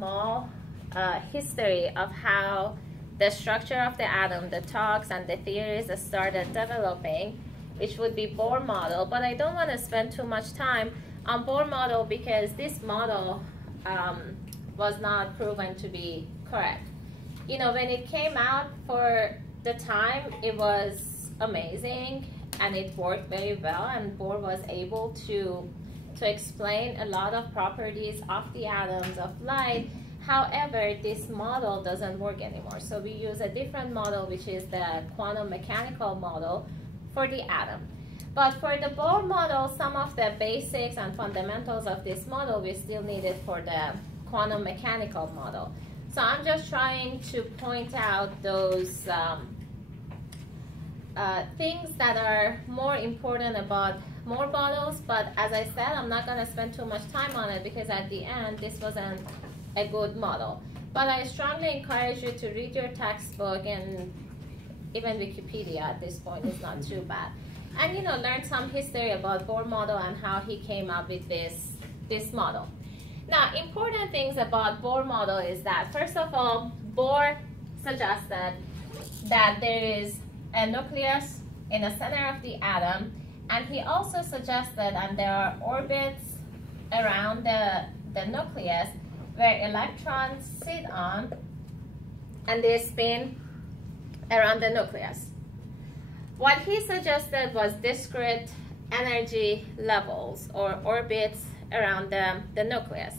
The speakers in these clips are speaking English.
small history of how the structure of the atom, the talks and the theories started developing, which would be Bohr model. But I don't want to spend too much time on Bohr model because this model was not proven to be correct. You know, when it came out for the time, it was amazing and it worked very well, and Bohr was able to explain a lot of properties of the atoms, of light. However, this model doesn't work anymore. So we use a different model, which is the quantum mechanical model for the atom. But for the Bohr model, some of the basics and fundamentals of this model we still needed for the quantum mechanical model. So I'm just trying to point out those things that are more important about Bohr models. But as I said, I'm not going to spend too much time on it because at the end, this wasn't a good model. But I strongly encourage you to read your textbook, and even Wikipedia at this point is not too bad. And you know, learn some history about Bohr model and how he came up with this model. Now, important things about Bohr model is that, first of all, Bohr suggested that there is a nucleus in the center of the atom, and he also suggested, and there are orbits around the nucleus where electrons sit on and they spin around the nucleus. What he suggested was discrete energy levels or orbits around the nucleus.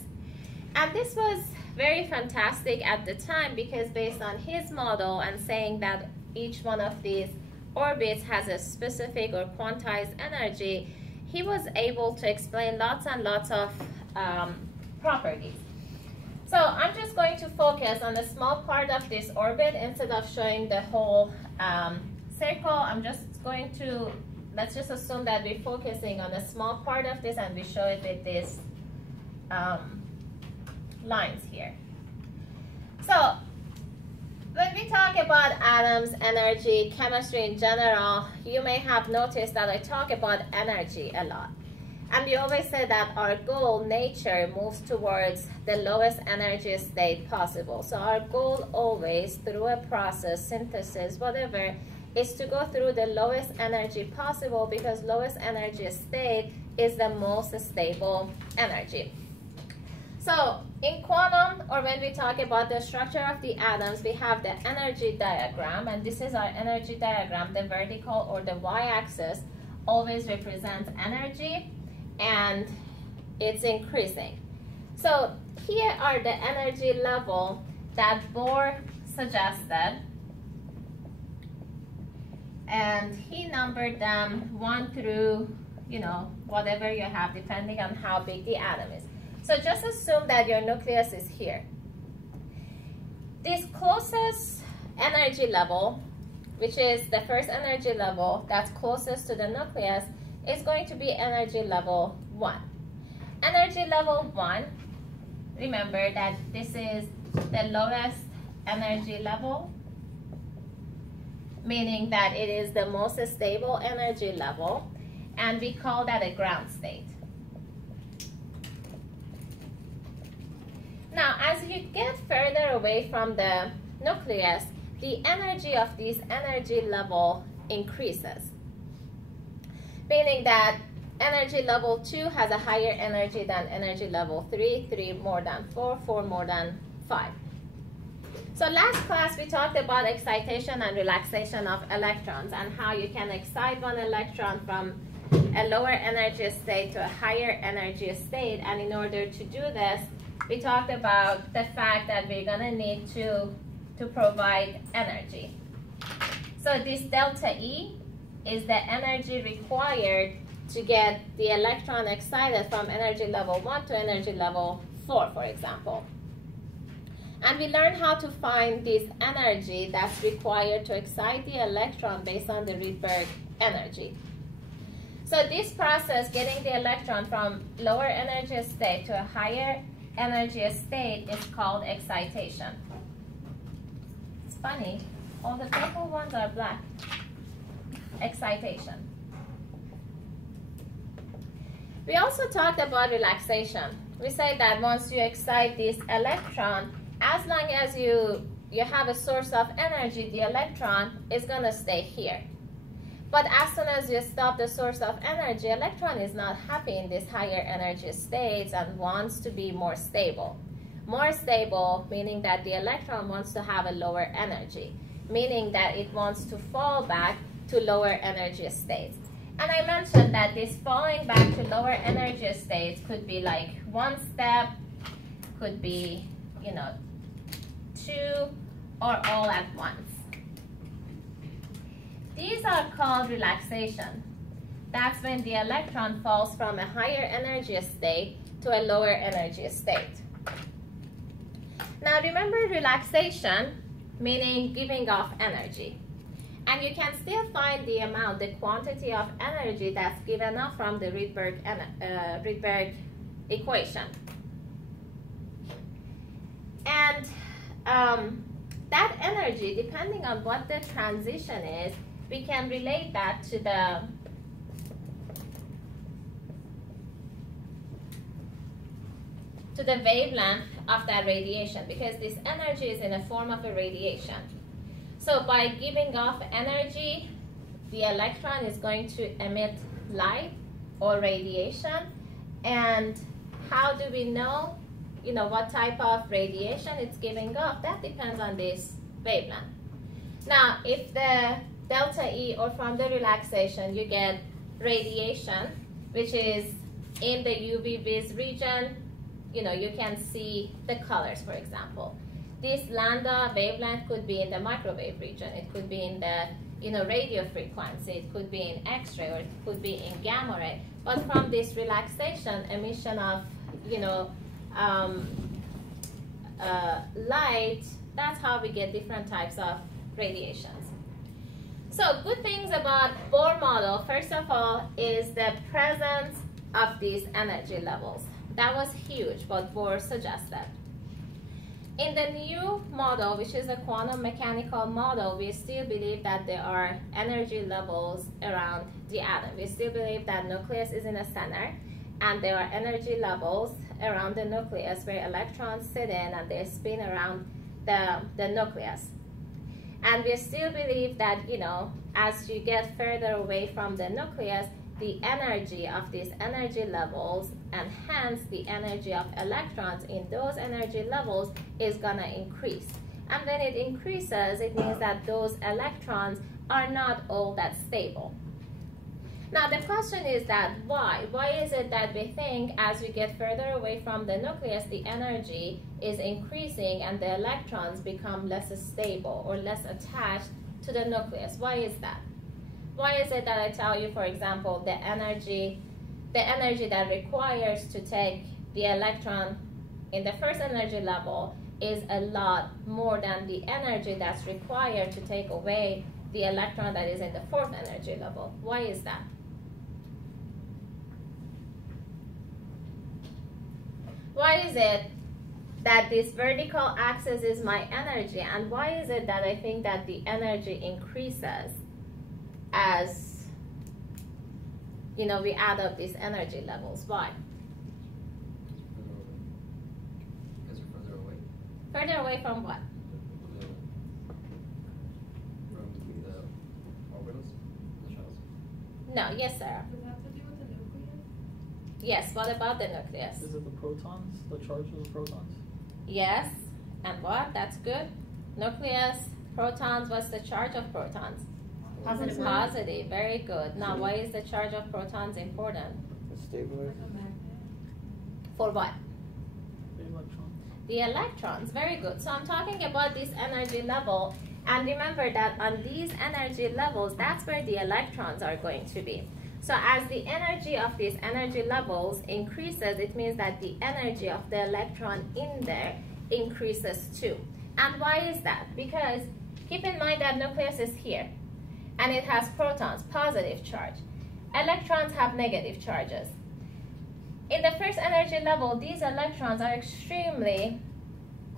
And this was very fantastic at the time because based on his model and saying that each one of these orbits has a specific or quantized energy, he was able to explain lots and lots of properties. So I'm just going to focus on a small part of this orbit instead of showing the whole circle. I'm just going to, let's just assume that we're focusing on a small part of this and we show it with these lines here. So when we talk about atoms, energy, chemistry in general, you may have noticed that I talk about energy a lot. And we always say that our goal, nature, moves towards the lowest energy state possible. So our goal always, through a process, synthesis, whatever, is to go through the lowest energy possible because lowest energy state is the most stable energy. So in quantum, or when we talk about the structure of the atoms, we have the energy diagram, and this is our energy diagram. The vertical or the y-axis always represents energy, and it's increasing. So here are the energy level that Bohr suggested, and he numbered them 1 through, you know, whatever you have, depending on how big the atom is. So just assume that your nucleus is here. This closest energy level, which is the first energy level that's closest to the nucleus, is going to be energy level 1. Energy level 1, remember that this is the lowest energy level, meaning that it is the most stable energy level, and we call that a ground state. Now, as you get further away from the nucleus, the energy of this energy level increases, meaning that energy level 2 has a higher energy than energy level 3, 3 more than 4, 4 more than 5. So last class we talked about excitation and relaxation of electrons and how you can excite one electron from a lower energy state to a higher energy state, and in order to do this, we talked about the fact that we're going to need to provide energy. So this delta E is the energy required to get the electron excited from energy level 1 to energy level 4, for example. And we learned how to find this energy that's required to excite the electron based on the Rydberg energy. So this process, getting the electron from lower energy state to a higher energy state, is called excitation. It's funny, all the purple ones are black. Excitation. We also talked about relaxation. we say that once you excite this electron, as long as you have a source of energy, the electron is going to stay here. But as soon as you stop the source of energy, electron is not happy in this higher energy states and wants to be more stable. More stable, meaning that the electron wants to have a lower energy, meaning that it wants to fall back to lower energy states. And I mentioned that this falling back to lower energy states could be like one step, could be, you know, two, or all at once. These are called relaxation. That's when the electron falls from a higher energy state to a lower energy state. Now remember, relaxation meaning giving off energy. And you can still find the amount, the quantity of energy that's given off from the Rydberg equation. And that energy, depending on what the transition is, we can relate that to the wavelength of that radiation, because this energy is in a form of a radiation. So by giving off energy, the electron is going to emit light or radiation. And how do we know, what type of radiation it's giving off? That depends on this wavelength. Now, if the delta E, or from the relaxation, you get radiation, which is in the UV vis region, you can see the colors, for example. This lambda wavelength could be in the microwave region. It could be in the radio frequency. It could be in X-ray, or it could be in gamma ray. But from this relaxation, emission of light, that's how we get different types of radiations. So good things about Bohr model, first of all, is the presence of these energy levels. That was huge, what Bohr suggested. In the new model, which is a quantum mechanical model, we still believe that there are energy levels around the atom. We still believe that nucleus is in the center, and there are energy levels around the nucleus where electrons sit in and they spin around the nucleus. And we still believe that, as you get further away from the nucleus, the energy of these energy levels, and hence the energy of electrons in those energy levels, is going to increase. And when it increases, it means that those electrons are not all that stable. Now the question is that why? Why is it that we think as we get further away from the nucleus, the energy is increasing and the electrons become less stable or less attached to the nucleus? Why is that? Why is it that I tell you, for example, the energy that requires to take the electron in the first energy level is a lot more than the energy that's required to take away the electron that is in the fourth energy level? Why is that? Why is it that this vertical axis is my energy, and why is it that I think that the energy increases as we add up these energy levels? Why? Because you're further away. Further away from what? From the orbitals, the shells. No, yes, sir. Does it have to do with the nucleus? Yes, what about the nucleus? Is it the protons, the charge of the protons? Yes, and what? That's good. Nucleus, protons, what's the charge of protons? Positive. Positive, very good. Now, why is the charge of protons important? The stabilizer. Like a magnet. For what? The electrons. The electrons, very good. So I'm talking about this energy level, and remember that on these energy levels, that's where the electrons are going to be. So as the energy of these energy levels increases, it means that the energy of the electron in there increases too. And why is that? Because keep in mind that nucleus is here, and it has protons, positive charge. Electrons have negative charges. In the first energy level, these electrons are extremely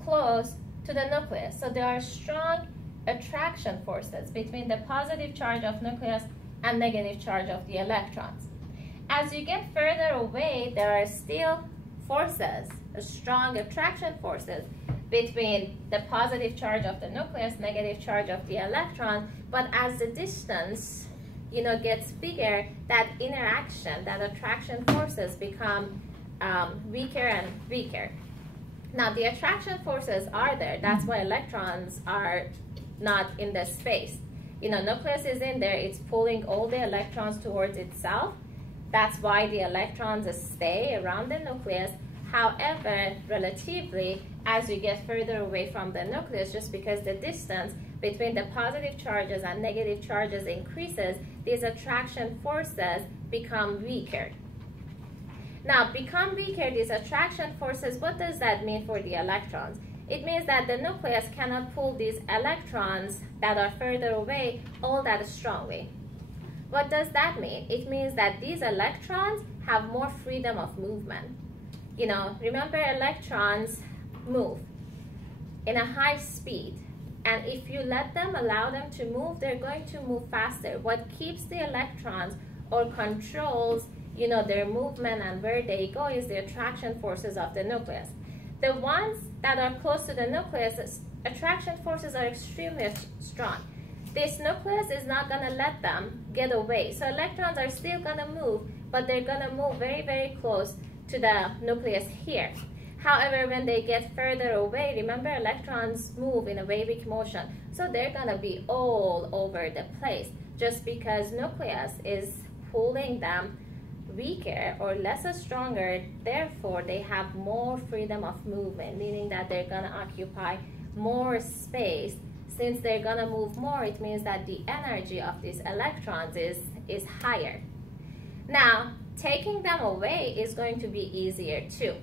close to the nucleus. So there are strong attraction forces between the positive charge of nucleus and negative charge of the electrons. As you get further away, there are still forces, strong attraction forces between the positive charge of the nucleus, negative charge of the electron, but as the distance, gets bigger, that interaction, that attraction forces become weaker and weaker. Now, the attraction forces are there. That's why electrons are not in the space. Nucleus is in there. It's pulling all the electrons towards itself. That's why the electrons stay around the nucleus. However, relatively, as you get further away from the nucleus, just because the distance between the positive charges and negative charges increases, these attraction forces become weaker. Now, become weaker, these attraction forces, what does that mean for the electrons? It means that the nucleus cannot pull these electrons that are further away all that strongly. What does that mean? It means that these electrons have more freedom of movement. Remember, electrons move in a high speed, and if you allow them to move, they're going to move faster. What keeps the electrons or controls their movement and where they go is the attraction forces of the nucleus. The ones that are close to the nucleus, attraction forces are extremely strong. This nucleus is not going to let them get away. So electrons are still going to move, but they're going to move very, very close to the nucleus here. However, when they get further away, remember, electrons move in a wavic motion, so they're going to be all over the place just because nucleus is pulling them weaker or less stronger. Therefore, they have more freedom of movement, meaning that they're going to occupy more space. Since they're going to move more, it means that the energy of these electrons is higher. Now, taking them away is going to be easier too,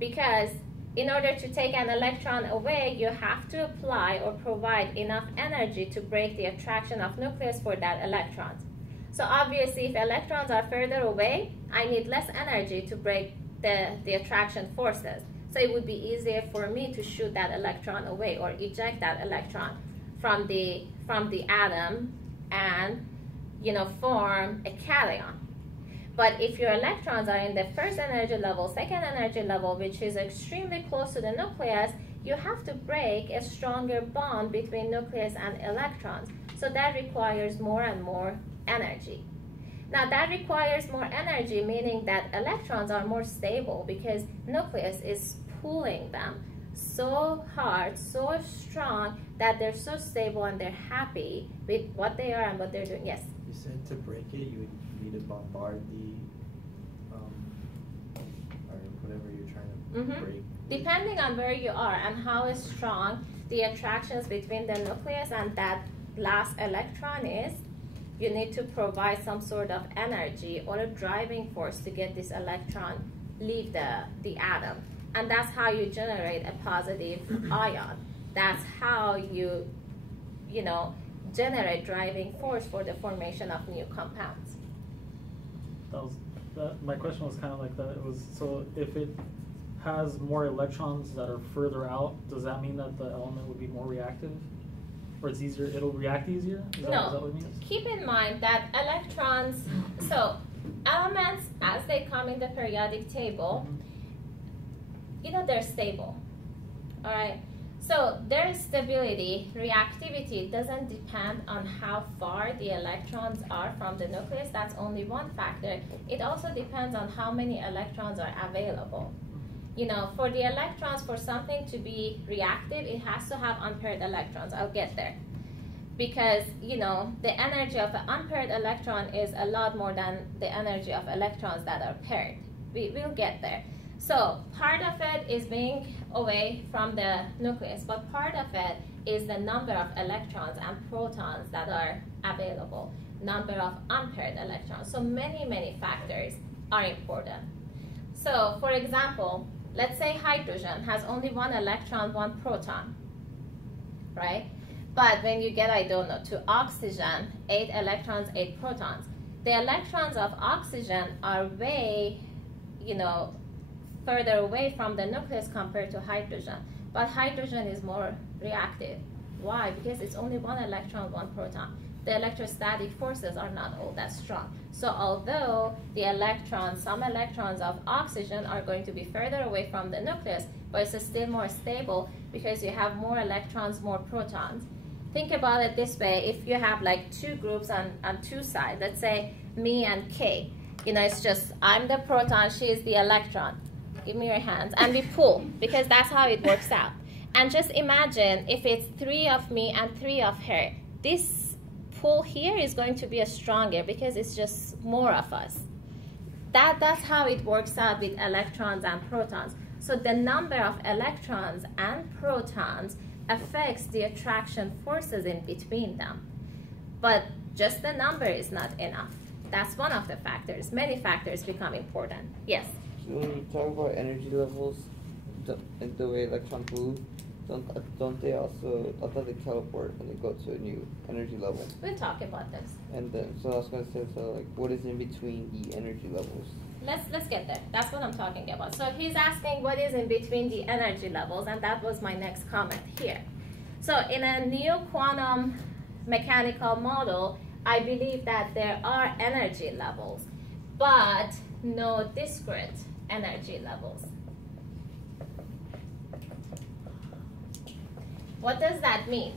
because in order to take an electron away, you have to apply or provide enough energy to break the attraction of nucleus for that electron. So obviously, if electrons are further away, I need less energy to break the attraction forces. So it would be easier for me to shoot that electron away or eject that electron from the atom and form a cation. But if your electrons are in the first energy level, second energy level, which is extremely close to the nucleus, you have to break a stronger bond between nucleus and electrons. So that requires more and more energy. Now that requires more energy, meaning that electrons are more stable because nucleus is pulling them so hard, so strong, that they're so stable and they're happy with what they are and what they're doing. Yes? You said to break it, you would need to bombard the, or whatever you're trying to break. Depending on where you are and how strong the attractions between the nucleus and that last electron is, you need to provide some sort of energy or a driving force to get this electron leave the atom. And that's how you generate a positive ion. That's how you generate driving force for the formation of new compounds. My question was kind of like that. It was, so if it has more electrons that are further out, does that mean that the element would be more reactive? Or it's easier, it'll react easier? Is that what it means? Keep in mind that electrons, so elements, as they come in the periodic table, they're stable, all right? So their stability, reactivity doesn't depend on how far the electrons are from the nucleus. That's only one factor. It also depends on how many electrons are available. For the electrons, for something to be reactive, it has to have unpaired electrons. I'll get there. Because, the energy of an unpaired electron is a lot more than the energy of electrons that are paired. We'll get there. So part of it is being away from the nucleus, but part of it is the number of electrons and protons that are available, number of unpaired electrons. So many factors are important. So for example, let's say hydrogen has only one electron, one proton, right? But when you get, to oxygen, 8 electrons, 8 protons. The electrons of oxygen are way, further away from the nucleus compared to hydrogen. But hydrogen is more reactive. Why? Because it's only one electron, one proton. the electrostatic forces are not all that strong. So although the electrons, some electrons of oxygen are going to be further away from the nucleus, but it's still more stable because you have more electrons, more protons. Think about it this way: if you have like two groups on two sides, let's say me and Kay, you know, it's just I'm the proton, she is the electron. Give me your hands, and we pull because that's how it works out. And just imagine if it's 3 of me and 3 of her. This pull here is going to be stronger because it's just more of us. That's how it works out with electrons and protons. So the number of electrons and protons affects the attraction forces in between them. But just the number is not enough. That's one of the factors. Many factors become important. Yes? So when you talk about energy levels, and the way electrons move, don't they also, I thought they teleport when they go to a new energy level? We'll talk about this. And then, so I was going to say, so like, what is in between the energy levels? Let's get there. That's what I'm talking about. So he's asking what is in between the energy levels, and that was my next comment here. So in a new quantum mechanical model, I believe that there are energy levels, but no discrete energy levels. What does that mean?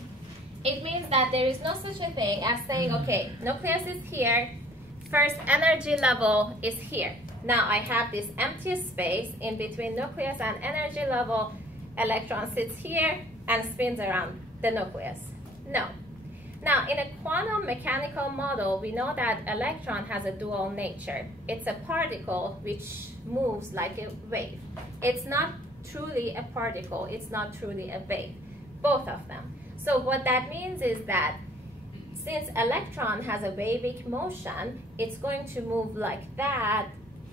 It means that there is no such a thing as saying, okay, nucleus is here, first energy level is here. Now I have this empty space in between nucleus and energy level, electron sits here and spins around the nucleus. No. Now in a quantum mechanical model, we know that electron has a dual nature. It's a particle which moves like a wave. It's not truly a particle, it's not truly a wave. Both of them. So what that means is that since electron has a wavic motion, it's going to move like that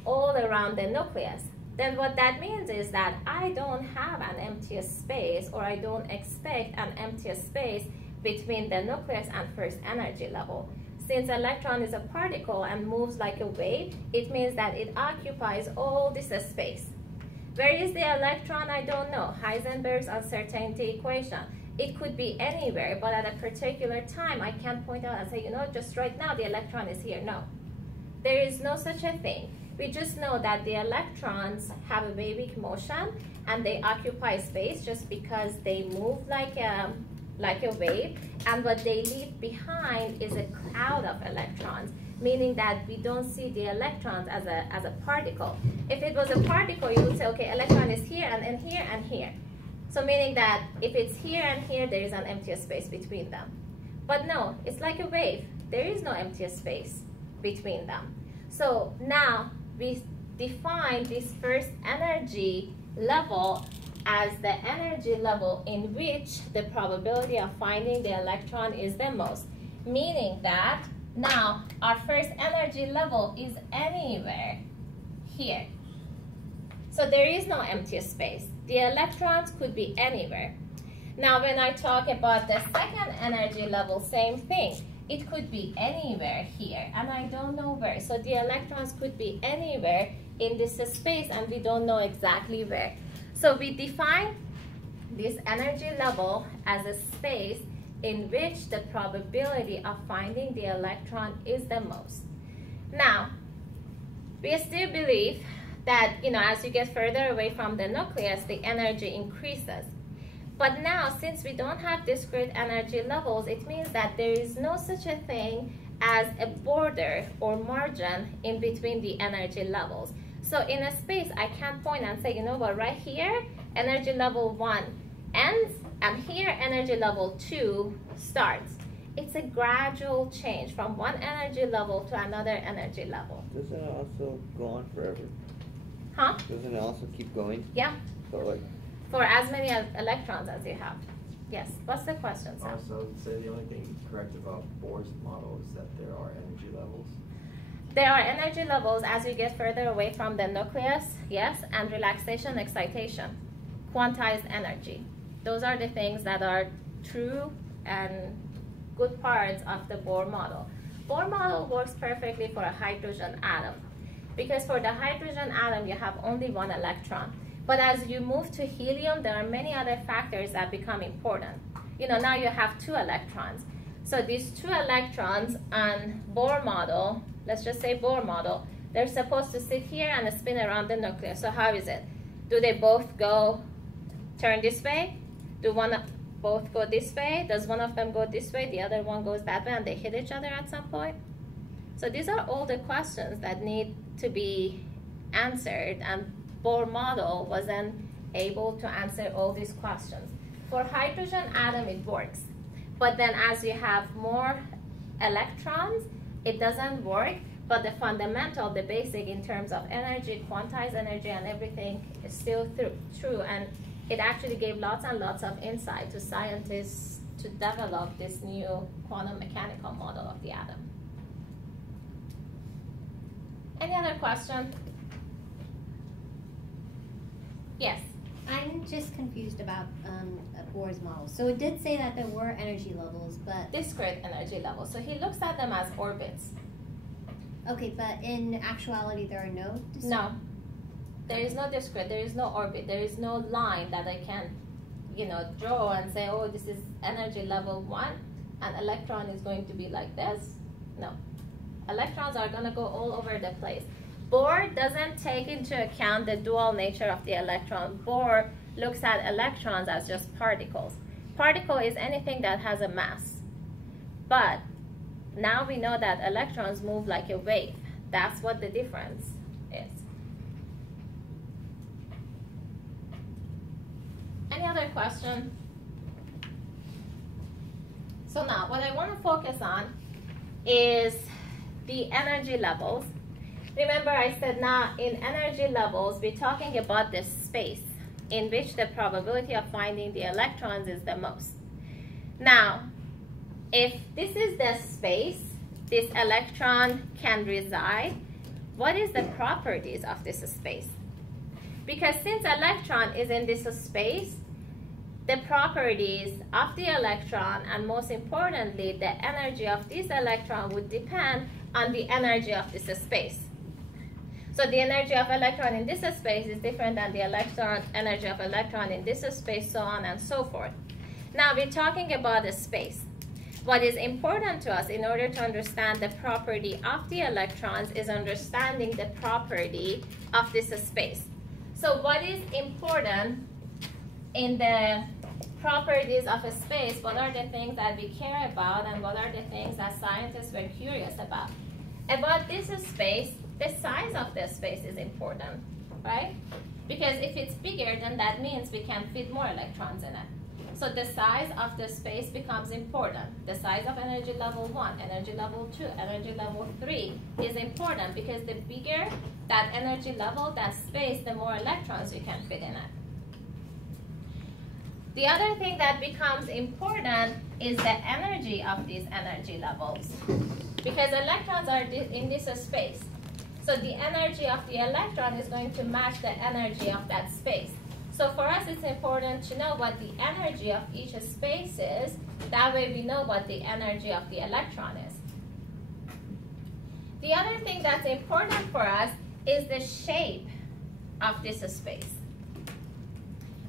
all around the nucleus. Then what that means is that I don't have an empty space, or I don't expect an empty space between the nucleus and first energy level. Since electron is a particle and moves like a wave, it means that it occupies all this space. Where is the electron? I don't know. Heisenberg's uncertainty equation. It could be anywhere, but at a particular time, I can't point out and say, you know, just right now the electron is here. No. There is no such a thing. We just know that the electrons have a wavic motion and they occupy space just because they move like a wave, and what they leave behind is a cloud of electrons, meaning that we don't see the electrons as a particle. If it was a particle, you would say, okay, electron is here and here and here. So meaning that if it's here and here, there is an empty space between them. But no, it's like a wave. There is no empty space between them. So now we define this first energy level as the energy level in which the probability of finding the electron is the most, meaning that now our first energy level is anywhere here. So there is no empty space. The electrons could be anywhere. Now when I talk about the second energy level, same thing. It could be anywhere here, and I don't know where. So the electrons could be anywhere in this space, and we don't know exactly where. So we define this energy level as a space in which the probability of finding the electron is the most. Now, we still believe that, you know, as you get further away from the nucleus, the energy increases. But now, since we don't have discrete energy levels, it means that there is no such a thing as a border or margin in between the energy levels. So in a space, I can't point and say, you know what, right here, energy level 1 ends, and here, energy level 2 starts. It's a gradual change from one energy level to another energy level. Doesn't it also go on forever? Huh? Doesn't it also keep going? Yeah. So like, For as many electrons as you have. Yes. What's the question, Sam? Also, I would say the only thing correct about Bohr's model is that there are energy levels. There are energy levels as you get further away from the nucleus, yes, and relaxation, excitation, quantized energy. Those are the things that are true and good parts of the Bohr model. Bohr model works perfectly for a hydrogen atom, because for the hydrogen atom, you have only one electron. But as you move to helium, there are many other factors that become important. You know, now you have 2 electrons. So these two electrons on Bohr model, let's just say Bohr model, they're supposed to sit here and spin around the nucleus. So how is it? Do they both go turn this way? Do both go this way? Does one of them go this way, the other one goes that way, and they hit each other at some point? So these are all the questions that need to be answered, and Bohr model wasn't able to answer all these questions. For hydrogen atom, it works. But then as you have more electrons, it doesn't work, but the fundamental, the basic in terms of energy, quantized energy and everything is still true. And it actually gave lots and lots of insight to scientists to develop this new quantum mechanical model of the atom. Any other question? Yes. I'm just confused about Bohr's model. So it did say that there were energy levels, but... Discrete energy levels. So he looks at them as orbits. Okay, but in actuality there are no discrete? No. There is no discrete. There is no orbit. There is no line that I can, draw and say, oh, this is energy level 1, and electron is going to be like this. No. Electrons are going to go all over the place. Bohr doesn't take into account the dual nature of the electron. Bohr looks at electrons as just particles. Particle is anything that has a mass. But now we know that electrons move like a wave. That's what the difference is. Any other question? So now what I want to focus on is the energy levels. Remember I said now in energy levels we're talking about the space in which the probability of finding the electrons is the most. Now if this is the space this electron can reside, what is the properties of this space? Because since electron is in this space, the properties of the electron and most importantly the energy of this electron would depend on the energy of this space. So the energy of electron in this space is different than the energy of electron in this space, so on and so forth. Now we're talking about a space. What is important to us in order to understand the property of the electrons is understanding the property of this space. So what is important in the properties of a space? What are the things that we care about and what are the things that scientists were curious about? About this space, the size of the space is important, right? Because if it's bigger, then that means we can fit more electrons in it. So the size of the space becomes important. The size of energy level 1, energy level 2, energy level 3 is important because the bigger that energy level, that space, the more electrons you can fit in it. The other thing that becomes important is the energy of these energy levels. Because electrons are in this space. So the energy of the electron is going to match the energy of that space. So for us, it's important to know what the energy of each space is. That way we know what the energy of the electron is. The other thing that's important for us is the shape of this space.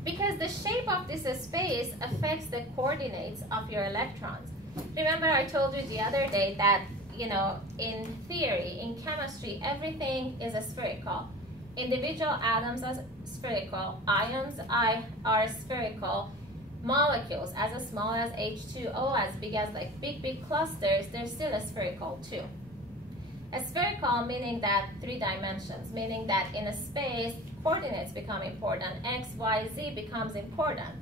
Because the shape of this space affects the coordinates of your electrons. Remember I told you the other day that in theory, in chemistry, everything is spherical. Individual atoms are spherical, ions are spherical, molecules as small as H2O, as big as big clusters, they're still spherical too. Spherical meaning that 3 dimensions, meaning that in a space, coordinates become important, X, Y, Z becomes important.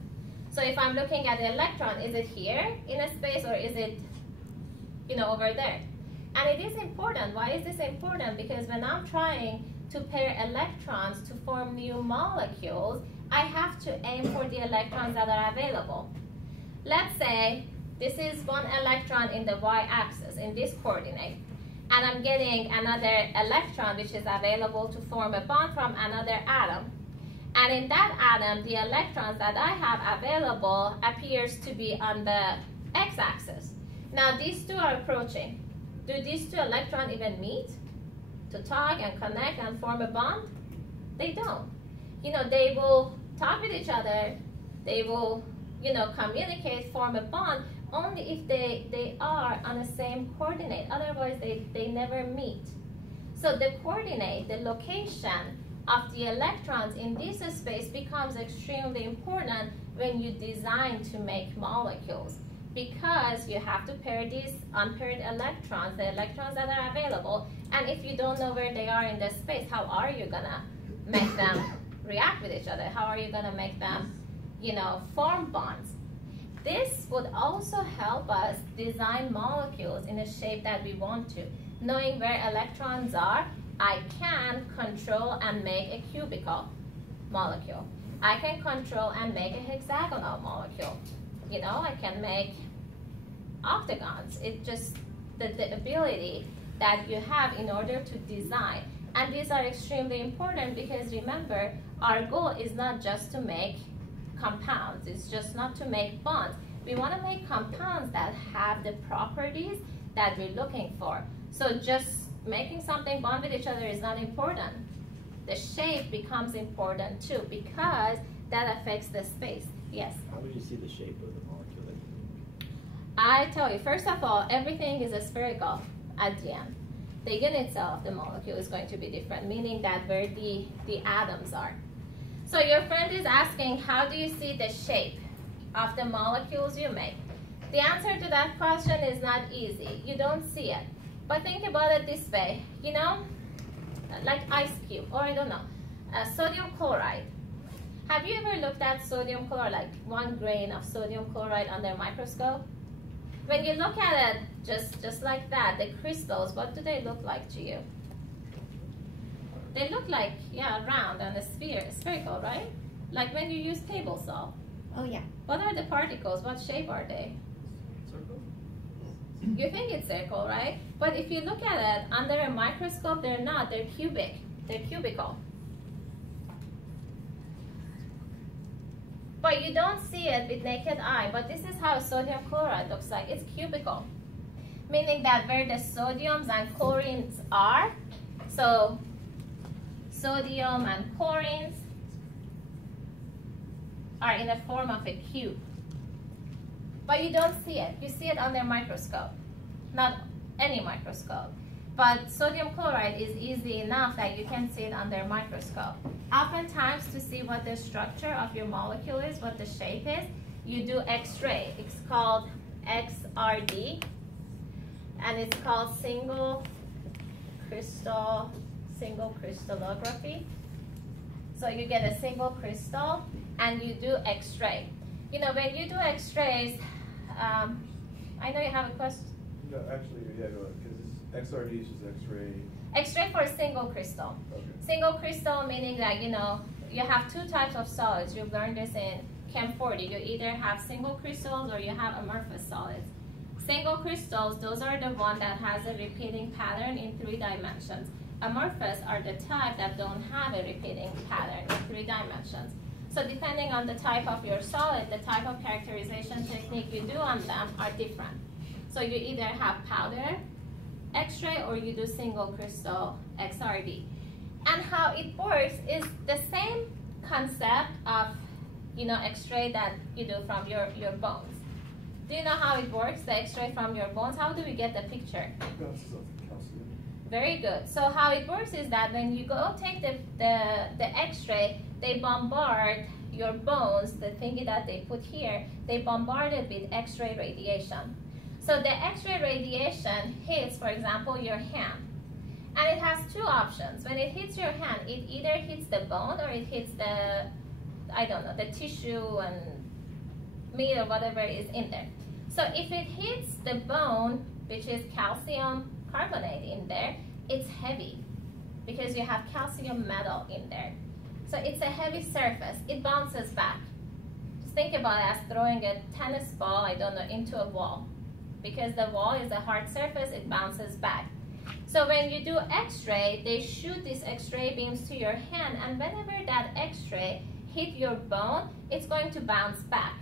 So if I'm looking at the electron, is it here in a space or is it over there? And it is important. Why is this important? Because when I'm trying to pair electrons to form new molecules, I have to aim for the electrons that are available. Let's say this is one electron in the y-axis, in this coordinate, and I'm getting another electron which is available to form a bond from another atom. And in that atom, the electrons that I have available appears to be on the x-axis. Now these two are approaching. Do these two electrons even meet to talk and connect and form a bond? They don't. They will talk with each other. They will, communicate, form a bond only if they are on the same coordinate, otherwise they never meet. So the coordinate, the location of the electrons in this space becomes extremely important when you design to make molecules, because you have to pair these unpaired electrons, the electrons that are available, and if you don't know where they are in the space, how are you gonna make them react with each other? How are you gonna make them, form bonds? This would also help us design molecules in a shape that we want to. Knowing where electrons are, I can control and make a cubical molecule. I can control and make a hexagonal molecule. I can make octagons. It's just the ability that you have in order to design. And these are extremely important because remember, our goal is not just to make compounds. It's just not to make bonds. We want to make compounds that have the properties that we're looking for. So just making something bond with each other is not important. The shape becomes important too because that affects the space. Yes? How would you see the shape of the molecule that you make? I tell you, first of all, everything is spherical at the end. The unit cell of the molecule is going to be different, meaning that where the atoms are. So your friend is asking, how do you see the shape of the molecules you make? The answer to that question is not easy. You don't see it. But think about it this way, like ice cube, or I don't know, sodium chloride. Have you ever looked at sodium chloride, like 1 grain of sodium chloride under a microscope? When you look at it just like that, the crystals, what do they look like to you? They look like, round and spherical, right? Like when you use table saw. Oh yeah. What are the particles? What shape are they? Circle? You think it's circle, right? But if you look at it under a microscope, they're not. They're cubic. They're cubical. But you don't see it with naked eye. But this is how sodium chloride looks like. It's cubical. Meaning that where the sodiums and chlorines are, so sodium and chlorines are in the form of a cube. But you don't see it. You see it under a microscope. Not any microscope. But sodium chloride is easy enough that you can see it under a microscope. Oftentimes, to see what the structure of your molecule is, what the shape is, you do X-ray. It's called XRD. And it's called single crystallography. So you get a single crystal and you do X-ray. When you do X-rays, I know you have a question. No, actually, yeah, go ahead, because XRD is just X-ray. X-ray for a single crystal. Okay. Single crystal meaning that, you have 2 types of solids. You've learned this in Chem 40. You either have single crystals or you have amorphous solids. Single crystals, those are the one that has a repeating pattern in 3 dimensions. Amorphous are the type that don't have a repeating pattern in 3 dimensions. So depending on the type of your solid, the type of characterization technique you do on them are different. So you either have powder X-ray or you do single crystal XRD. And how it works is the same concept of X-ray that you do from your bones. Do you know how it works, the X-ray from your bones? How do we get the picture? Bounces off the calcium. Very good. So how it works is that when you go take the X-ray, they bombard your bones, the thingy that they put here, they bombard it with X-ray radiation. So the X-ray radiation hits, for example, your hand. And it has 2 options. When it hits your hand, it either hits the bone or it hits the tissue and meat or whatever is in there. So if it hits the bone, which is calcium carbonate in there, it's heavy because you have calcium metal in there. So it's a heavy surface. It bounces back. Just think about it as throwing a tennis ball, into a wall. Because the wall is a hard surface, it bounces back. So when you do X-ray, they shoot these X-ray beams to your hand, and whenever that X-ray hit your bone, it's going to bounce back.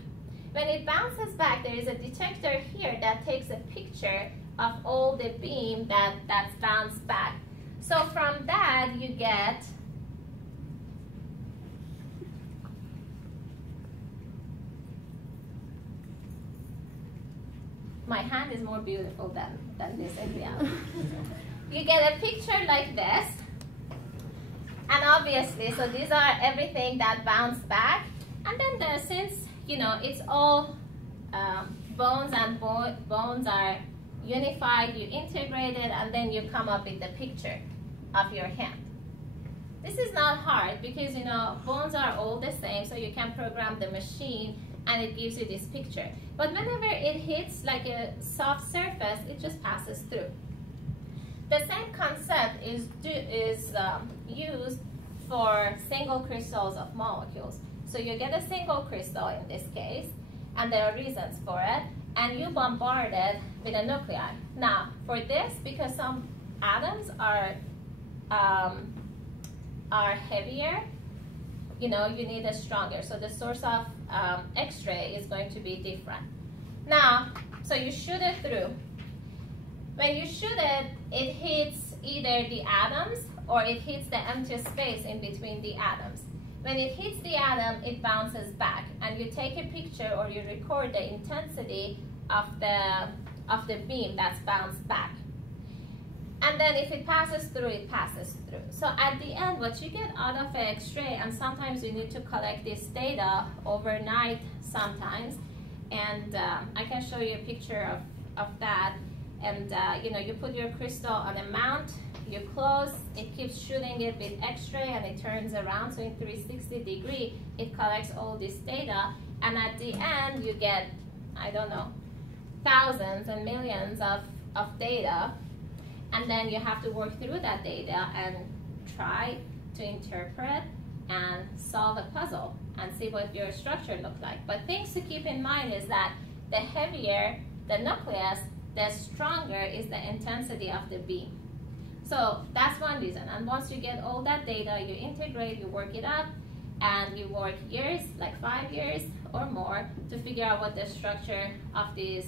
When it bounces back, there is a detector here that takes a picture of all the beam that's bounced back. So from that, you get My hand is more beautiful than this in reality. You get a picture like this. And obviously, so these are everything that bounced back. And then since, you know, it's all bones and bones are unified, you integrate it, and then you come up with the picture of your hand. This is not hard because, you know, bones are all the same, so you can program the machine and it gives you this picture. But whenever it hits like a soft surface, it just passes through. The same concept is used for single crystals of molecules. So you get a single crystal in this case, and there are reasons for it, and you bombard it with a nuclei. Now, for this, because some atoms are heavier, you know, you need a stronger. So the source of X-ray is going to be different. Now, so you shoot it through. When you shoot it, it hits either the atoms or it hits the empty space in between the atoms. When it hits the atom, it bounces back, and you take a picture or you record the intensity of the beam that's bounced back. And then if it passes through, it passes through. So at the end, what you get out of an X-ray, and sometimes you need to collect this data overnight sometimes, and I can show you a picture of that. And you know, you put your crystal on a mount, you close, it keeps shooting it with X-ray, and it turns around, so in 360 degree, it collects all this data, and at the end, you get, I don't know, thousands and millions of data, and then you have to work through that data and try to interpret and solve a puzzle and see what your structure looks like. But things to keep in mind is that the heavier the nucleus, the stronger is the intensity of the beam. So that's one reason. And once you get all that data, you integrate, you work it up, and you work years, like 5 years or more, to figure out what the structure of these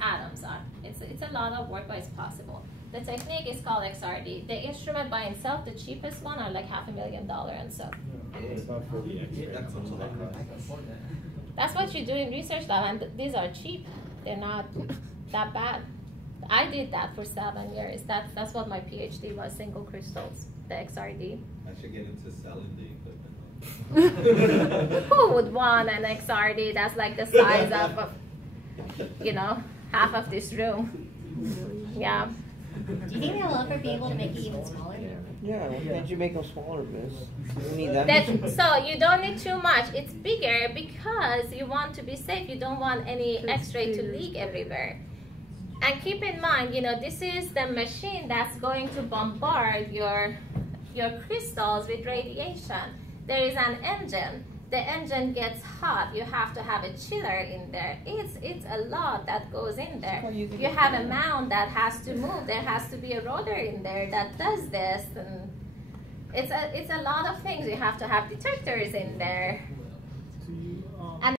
atoms are. It's a lot of work, but it's possible. The technique is called XRD. The instrument by itself, the cheapest one, are like $500,000 and so. That's what you do in research lab, and these are cheap. They're not that bad. I did that for 7 years. That's what my PhD was, single crystals, the XRD. I should get into selling the equipment. Who would want an XRD that's like the size of, you know, half of this room? Yeah. Do you think they'll ever be able to make it even smaller? Yeah, why can't you make them smaller, miss? You need that. So you don't need too much. It's bigger because you want to be safe. You don't want any X-ray to leak everywhere. And keep in mind, you know, this is the machine that's going to bombard your crystals with radiation. There is an engine. The engine gets hot. You have to have a chiller in there. It's a lot that goes in there. You have a mount that has to move. There has to be a rotor in there that does this, and it's a lot of things. You have to have detectors in there.